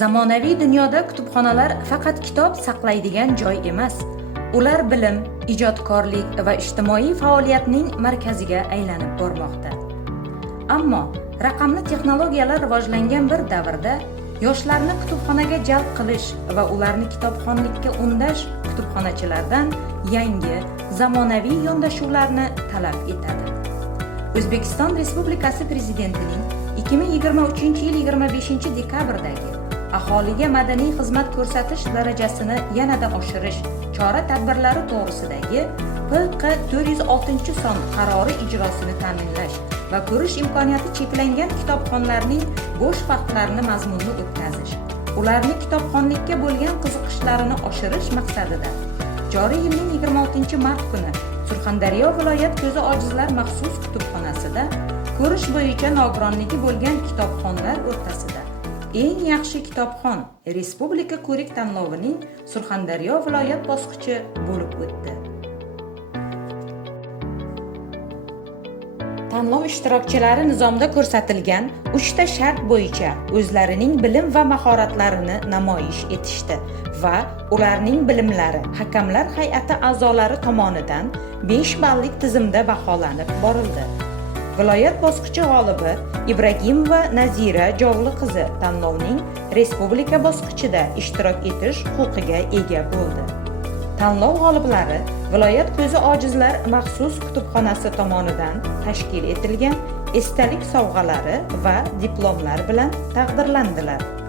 Zamonaviy dunyoda kutubxonalar faqat kitob saqlaydigan joy emas, ular bilim, ijodkorlik va ijtimoiy faoliyatning markaziga aylanib bormoqda. Ammo raqamli texnologiyalar rivojlangan bir davrda yoshlarni kutubxonaga jalb qilish va ularni kitobxonlikka undash kutubxonachilardan yangi, zamonaviy yondashuvlarni talab etadi. O'zbekiston Respublikasi Prezidentining 2023-yil 25-dekabrdagi aholiga madaniy xizmat ko'rsatish darajasini yanada oshirish chora-tadbirlari to'g'risidagi PQ 406-son qarori ijrosini ta'minlash va ko'rish imkoniyati cheklangan kitobxonlarning bo'sh vaqtlarini mazmunli o'tkazish, ularni kitobxonlikka bo'lgan qiziqishlarini oshirish maqsadida joriy yilning 26-mart kuni Surxondaryo viloyat ko'zi ojizlar maxsus kutubxonasida ko'rish bo'yicha nogironligi bo'lgan kitobxonlar o'rtasida eng yaxshi kitobxon respublika ko'rik tanlovining Surxondaryo viloyat bosqichi bo'lib o'tdi. Tanlov ishtirokchilari nizomda ko'rsatilgan 3 ta shart bo'yicha o'zlarining bilim va mahoratlarini namoyish etishdi va ularning bilimlari hakamlar hay'ati a'zolari tomonidan 5 ballik tizimda baholanib borildi. Viloyat bosqichi g'olibi Ibragimova Nazira Jovli qizi tanlovning respublika bosqichida ishtirok etish huquqiga ega bo'ldi. Tanlov g'oliblari viloyat ko'zi ojizlar maxsus kutubxonasi tomonidan tashkil etilgan esdalik sovg'alari va diplomlar bilan taqdirlandilar.